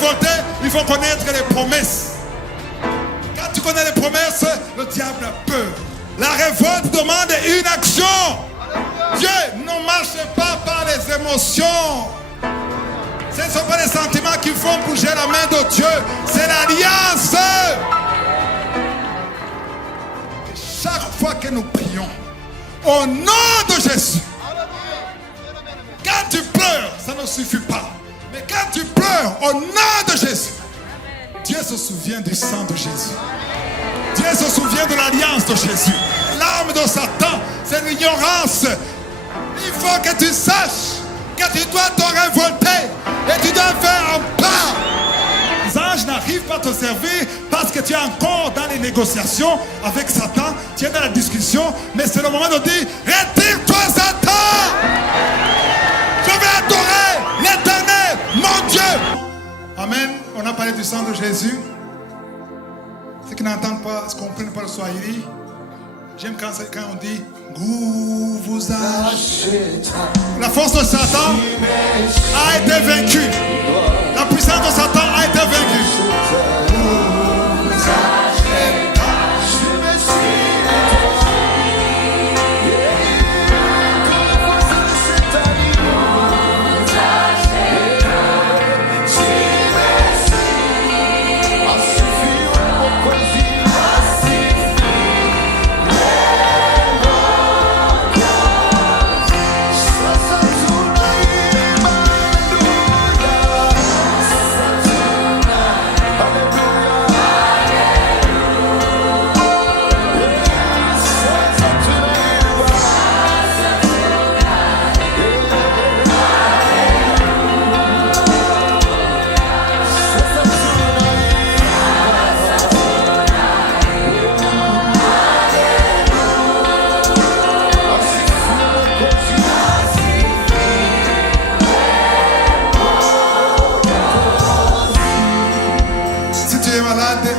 révolté, il faut connaître les promesses. Quand tu connais les promesses, le diable a peur. La révolte demande une action. Dieu ne marche pas par les émotions. Ce ne sont pas les sentiments qui font bouger la main de Dieu. C'est l'alliance. Et chaque fois que nous prions, au nom de Jésus, quand tu pleures, ça ne suffit pas. Mais quand tu pleures au nom de Jésus, Dieu se souvient du sang de Jésus. Dieu se souvient de l'alliance de Jésus. L'arme de Satan, c'est l'ignorance. Il faut que tu saches que tu dois te révolter et tu dois faire un pas. Les anges n'arrivent pas à te servir parce que tu es encore dans les négociations avec Satan. Tu es dans la discussion, mais c'est le moment de dire, retire-toi Satan. Je vais adorer l'Éternel, mon Dieu. Amen. On a parlé du sang de Jésus. Ceux qui n'entendent pas, ne comprennent pas le Swahili, j'aime quand on dit Gou vous achète. La force de Satan a été vaincue. La puissance de Satan a été vaincue.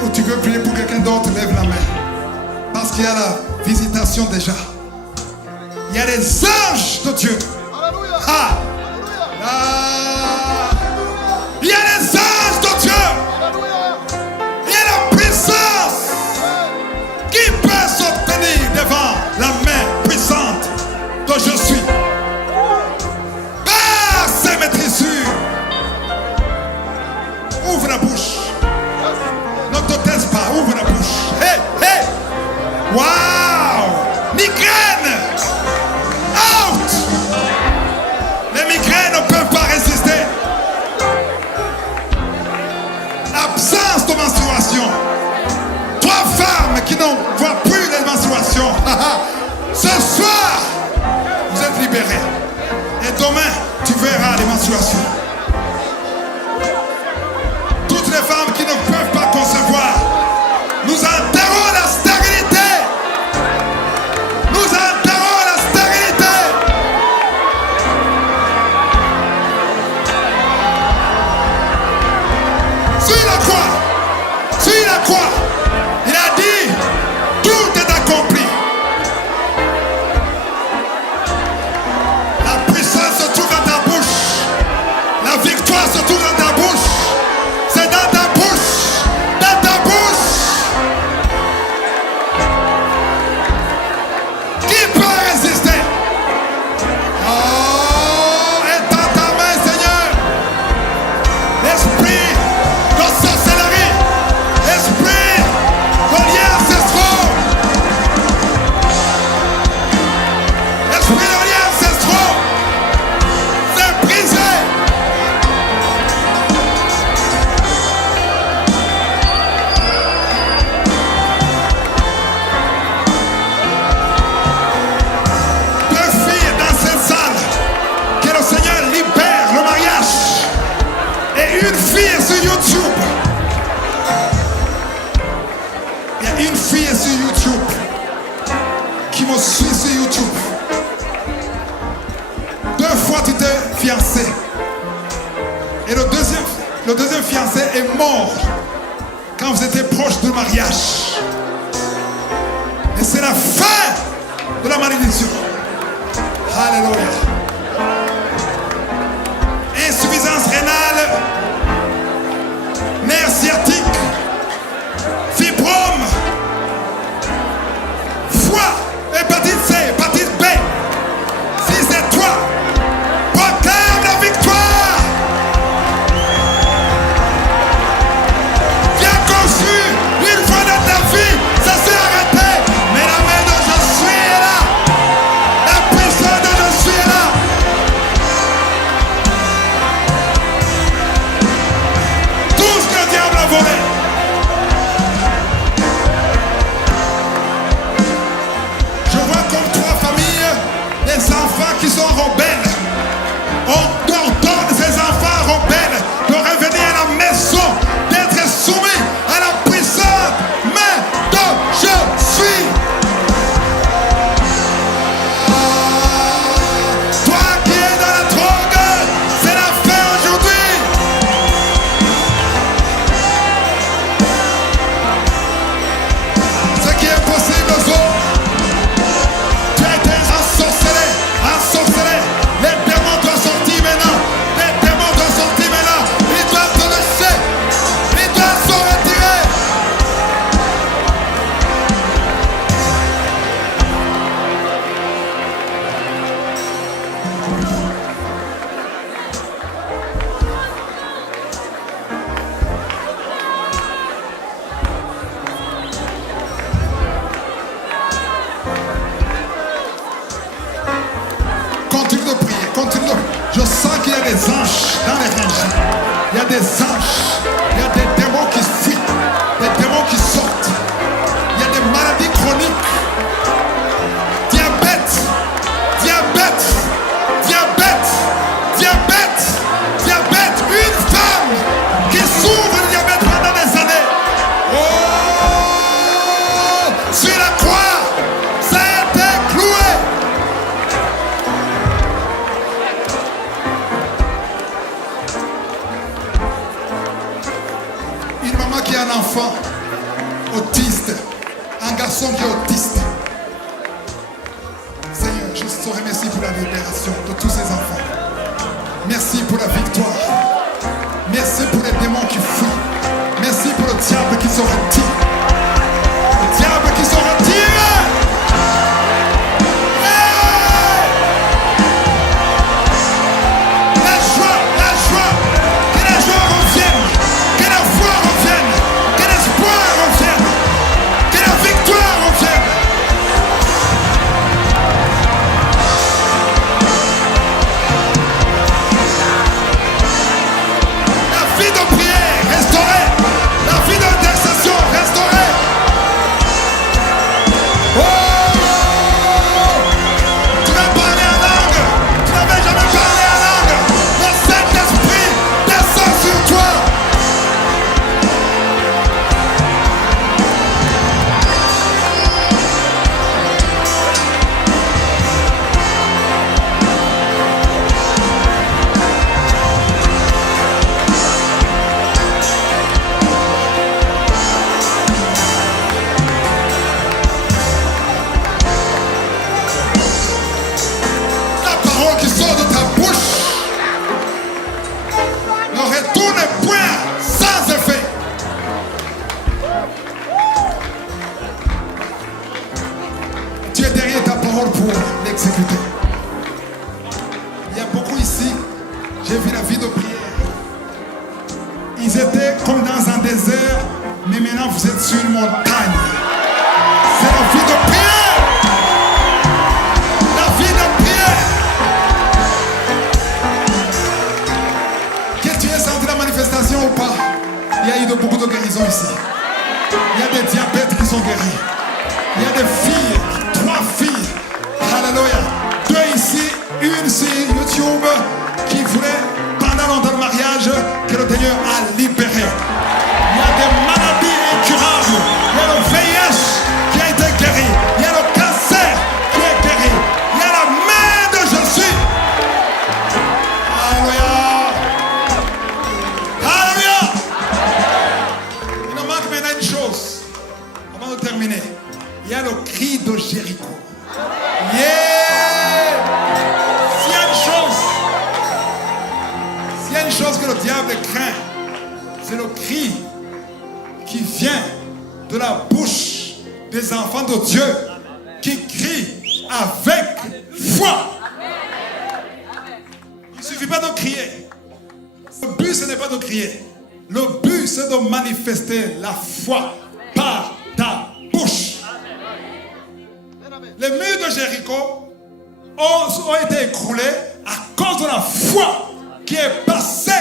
Ou tu veux prier pour quelqu'un d'autre, lève la main. Parce qu'il y a la visitation déjà. Il y a les anges de Dieu. Ah. Ah. Il y a les anges de Dieu. Il y a la puissance qui peut s'obtenir devant la main puissante que je suis. Par ses maîtrisures. Ouvre la bouche. Ne te taise pas, ouvre la bouche. Hey, hey. Wow. Migraine. Out. Les migraines ne peuvent pas résister. Absence de menstruation. 3 femmes qui n'en voient plus les menstruations. Ce soir, vous êtes libérés. Et demain, tu verras les menstruations. Toutes les femmes qui ne peuvent pas concevoir, nous enterrons la stérilité. Nous enterrons la stérilité. Sur la croix, il a dit, tout est accompli. La puissance se trouve dans ta bouche. La victoire se trouve dans ta bouche. C'est dans ta bouche. Dans ta bouche. Qui peut résister? Oh, étends ta main, Seigneur. Esprit de sorcellerie. Esprit de liens ancestraux. Esprit de liens ancestraux. C'est brisé. Une fille sur YouTube. Il y a une fille sur YouTube qui me suit sur YouTube. 2 fois tu t'es fiancé. Et le deuxième fiancé est mort quand vous étiez proche du mariage. Et c'est la fin de la malédiction. Alléluia. Insuffisance rénale. marchent. Il y a des démons qui fuient, des démons qui sortent. Il y a des maladies chroniques. Diabète, diabète, diabète, diabète, diabète. Une femme qui souffre de diabète pendant des années. Oh, sur la croix, ça a été cloué. Une maman qui a un enfant autiste, un garçon qui est autiste. Seigneur, je te remercie pour la libération de tous ces enfants. Merci pour la victoire. Merci pour les démons qui fuient. Merci pour le diable qui se retire. Le diable qui se retire. Hey! La joie, que la joie revienne, que la foi revienne, que l'espoir revienne, que la victoire revienne. La vie de prière restaurée, la vie d'intercession restaurée. Oh! Tu vas parler en langue, tu n'avais jamais parlé en langue. Le Saint-Esprit descend sur toi. La parole qui sort de ta bouche ne retourne point sans effet. Tu es derrière ta parole pour l'exécuter. Il y a beaucoup ici, j'ai vu la vie de prière. Ils étaient comme dans un désert, mais maintenant vous êtes sur une montagne. C'est la vie de prière. La vie de prière. Que tu aies senti la manifestation ou pas, il y a eu beaucoup de guérisons ici. Il y a des diabètes qui sont guéris. Il y a des filles, 3 filles. Alléluia. 2 ici, une sur YouTube qui voulait, pendant longtemps le mariage, que le Seigneur a libéré. Il y a des maladies incurables. Il y a le VIH qui a été guéri. Il y a le cancer qui est guéri. Il y a la main de Jésus. Alléluia. Alléluia. Il nous manque maintenant une chose. Avant de terminer, il y a le cri de Jéricho. Yeah! S'il y a une chose que le diable craint, c'est le cri qui vient de la bouche des enfants de Dieu qui crient avec foi. Il ne suffit pas de crier. Le but, ce n'est pas de crier. Le but, c'est de manifester la foi par ta bouche. Les murs de Jéricho ont été écroulés à cause de la foi qui est passée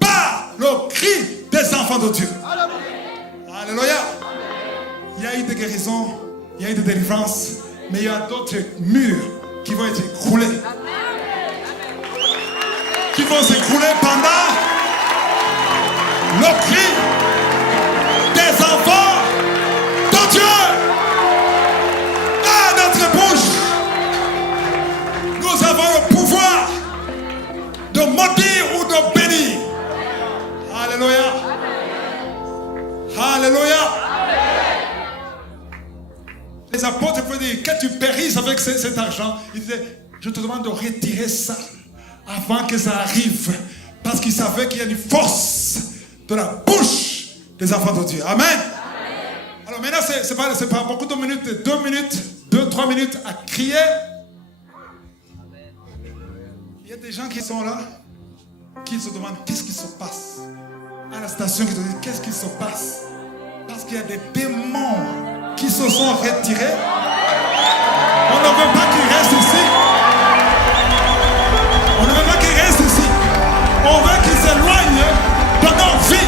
par le cri des enfants de Dieu. Alléluia. Il y a eu des guérisons, il y a eu des délivrances, mais il y a d'autres murs qui vont être écroulés. Qui vont s'écrouler pendant le cri des enfants de Dieu. À notre bouche, nous avons le pouvoir de maudire ou de bénir. Alléluia. Alléluia. Les apôtres pouvaient dire, que tu périsses avec cet argent. Ils disaient, je te demande de retirer ça avant que ça arrive. Parce qu'ils savaient qu'il y a une force de la bouche des enfants de Dieu. Amen. Alors maintenant, c'est pas beaucoup de minutes, 2 minutes, 2-3 minutes à crier. Il y a des gens qui sont là, qui se demandent qu'est-ce qui se passe. À la station, qui te disent qu'est-ce qui se passe. Parce qu'il y a des démons qui se sont retirés. On ne veut pas qu'ils restent ici. On ne veut pas qu'ils restent ici. On veut qu'ils s'éloignent de nos vies.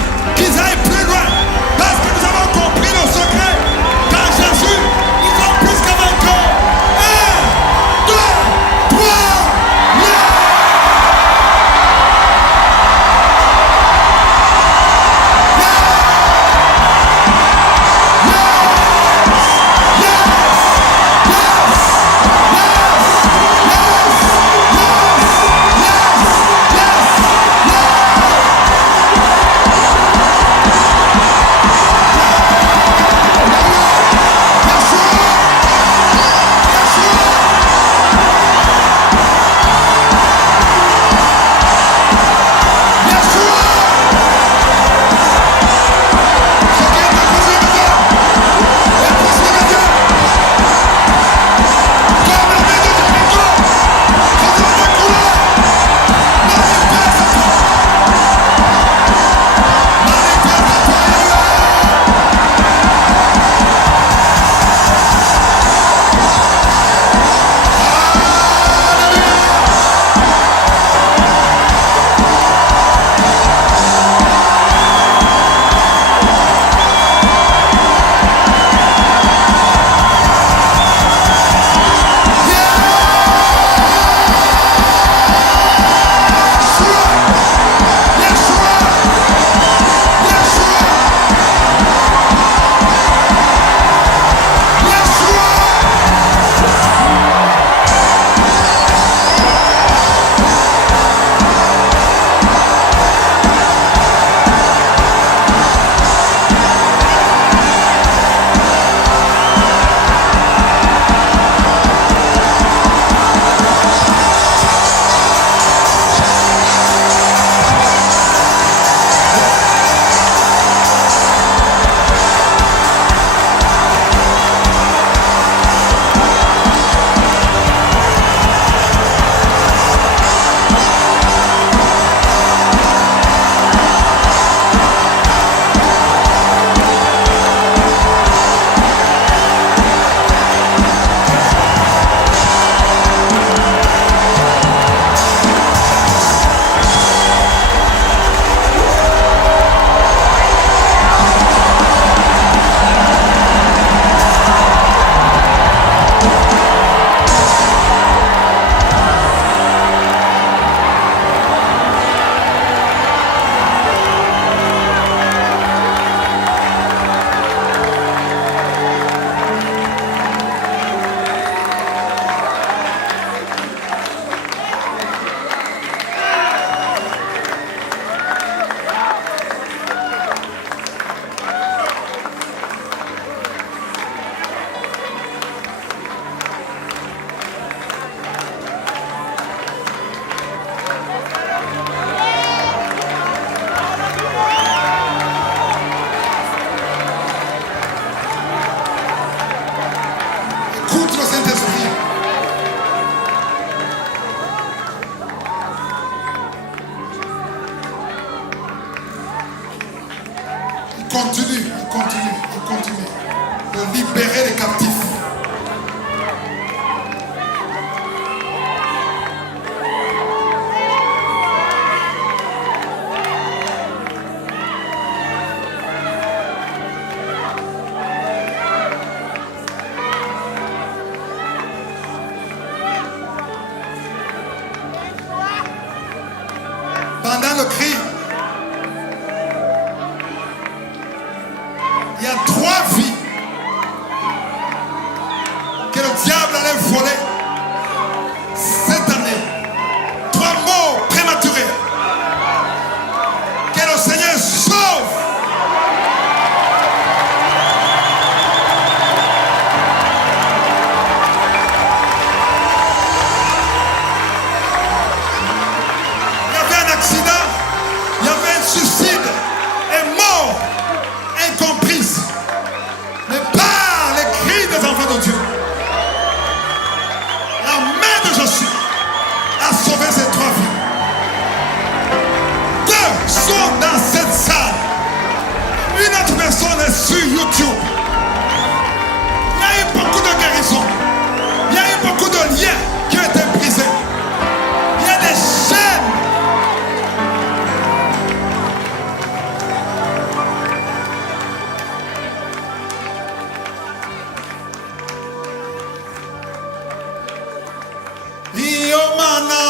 continue de libérer les captifs. Pendant le cri, il y a 3 vies que le diable allait voler cette année. 3 morts prématurées que le Seigneur sauve. Il y avait un accident, il y avait un suicide, et mort incomprise, mais par les cris des enfants de Dieu, la main de Jésus a sauvé ces 3 vies. 2 sont dans cette salle. Une autre personne est sur YouTube. Il y a eu beaucoup de guérisons. Il y a eu beaucoup de liens qui ont été brisés. Il y a des chaînes. Iomana.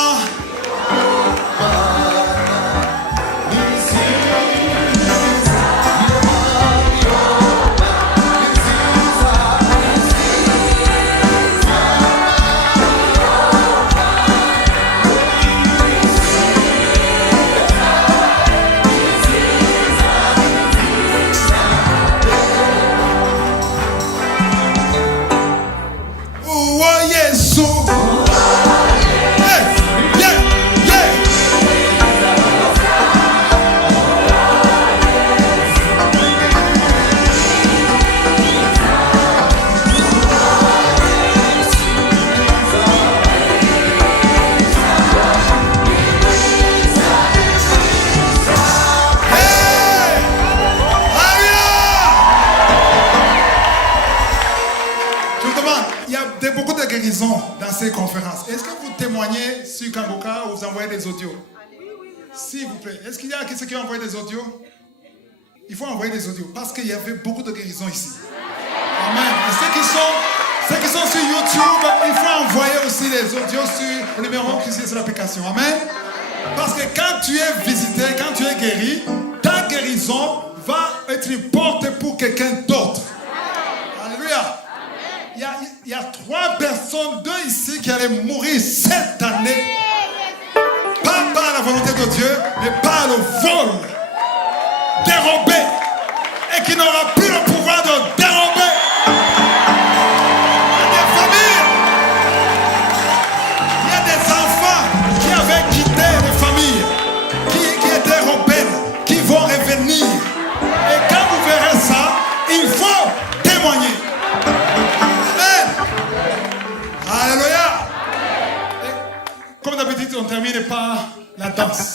Oh Yesu. Yeah, yeah, yeah. Hey! Alléluia! Je vous demande, il y a beaucoup de guérisons dans ces conférences. Est-ce que vous témoignez sur Kangoka ou vous envoyez des audios? S'il vous plaît. Est-ce qu'il y a ceux qui ont envoyé des audios? Il faut envoyer des audios parce qu'il y avait beaucoup de guérisons ici. Amen. Et ceux qui sont sur YouTube, il faut envoyer aussi les audios sur le numéro qui est sur l'application. Amen. Parce que quand tu es visité, quand tu es guéri, ta guérison va être une porte pour quelqu'un d'autre. Alléluia. Il y a 3 personnes, 2 ici qui allaient mourir cette année. Pas par la volonté de Dieu, mais par le vol. Dérobé. Et qui n'aura plus le pouvoir de dérober. Il y a des familles. Il y a des enfants qui avaient quitté les familles, qui étaient rebelles, qui vont revenir. Et quand vous verrez ça, il faut témoigner. Alléluia. Comme d'habitude, on termine par la danse.